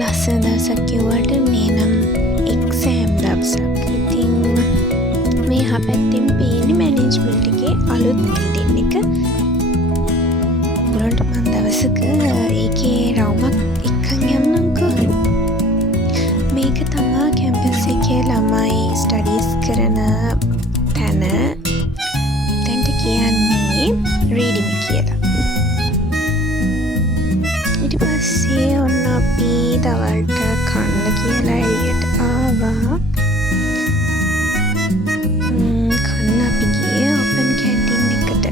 ලස්සන දවසක් කිව්වට මේ නම් එක්සෑම් දවසක්. ඉතින් මේ හපැත්තෙන් පේන්නේ මැනේජ්මන්ට් එකේ අලුත් බිල්ඩින් එක. ඔයගොල්ලන්ට මම දවසක ඒකේ රවුමක් එක්කන් යන්නම්කෝ. මේක තමයි කැම්පස් එකේ ළමයි ස්ටඩීස් කරන තැන. දැන්ට කියන්නේ රීඩින් කියලා. ඊට පස්සේ ඔන්න අපි දවල්ට කන්න කියලා එළියට ආවා. කන්න අපි ගියේ ඕපන් කැන්ටින් එකට.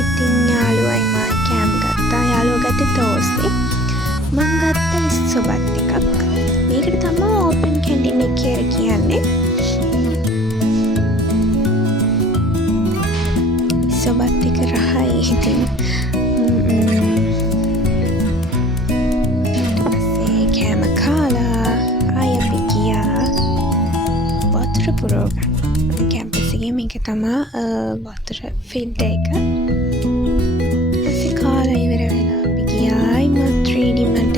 ඉතින් යාළුවයි මම කෑම ගත්තා. යාළුවා ගත්තේ තෝස්ට්. මම ගත්තා ඉස්සොබත් එකක්. මේකට තමයි ඕපන් කැන්ටින් එක කියලා කියන්නේ. ඉස්සොබත් එක රහයි. ඉතින් පුරෝගන්න කැම්පස් එකේ මේක තමා වතුර ෆිල්ටර් එක. ඊපස්සේ කාලා ඉවර වෙලා අපි ගියා ඉමත් රීඩිමට.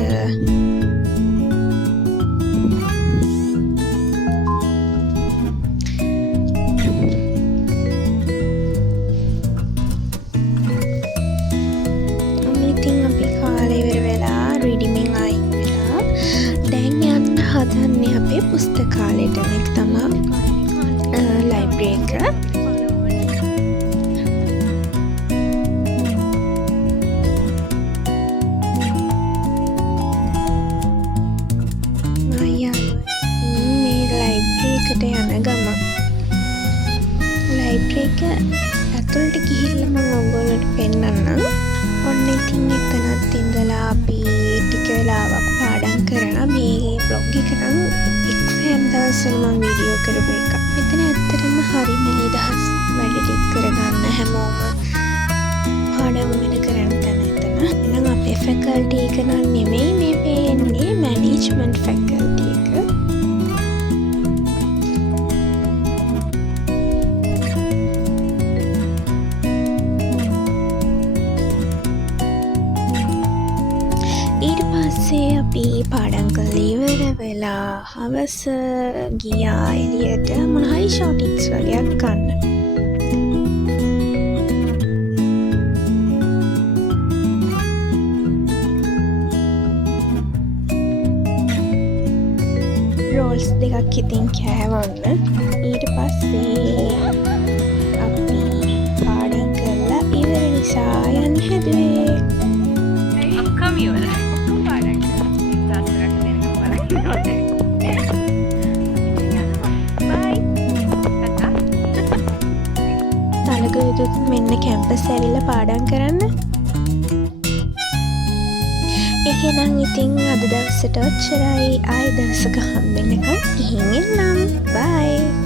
ඉතින් අපි කාලා ඉවර වෙලා රීඩිමින් අයින් වෙලා දැන් යන්න හදන්නේ අපේ පුස්තකාලයට. මේක තමා library එක. මේ library එකට යන ගමන් library එක ඇතුළට ගිහිල්ලා මම ඔයගොල්ලන්ට පෙන්නන්නම්. ඔන්න ඉතින් එතනත් ඉඳලා අපි ටික වෙලාවක් පාඩම් කරලා මේ බ්ලොග් එක නම් එක්සෑම් දවස්වල මම වීඩියෝ කරපු එක. මෙතන ඇත්තටම හරිම නිදහස් වැඩ ටික කරගන්න හැමෝම පාඩම් වෙන කරන තැන එතන. එහෙනම් අපේ ෆැකල්ටි එක නම් නෙමෙයි මේ පේන්නේ මැනේජ්මන්ට් ෆැකල්ටි එක. ඊට පස්සේ අපි පාඩම් කරලා ඉවර වෙලා හවස ගියා එළියට මොනහරි ෂොටික්ස් වගේක් ගන්න. රෝල්ස් දෙකක් ඉතින් කෑවන්න. ඊට පස්සේ අපි පාඩම් කරලා ඉවර නිසා යන්න හැදුවේ. ඔක්කොම ඉවරයි. තලගොයුතුත් මෙන්න කැම්පස් ඇවිල්ලා පාඩම් කරන්න. එහෙනම් ඉතින් අද දවසට ඔච්චරයි. ආයෙ දවසක හම්බෙන්නකම් ගිහින් එන්නම්. බයි.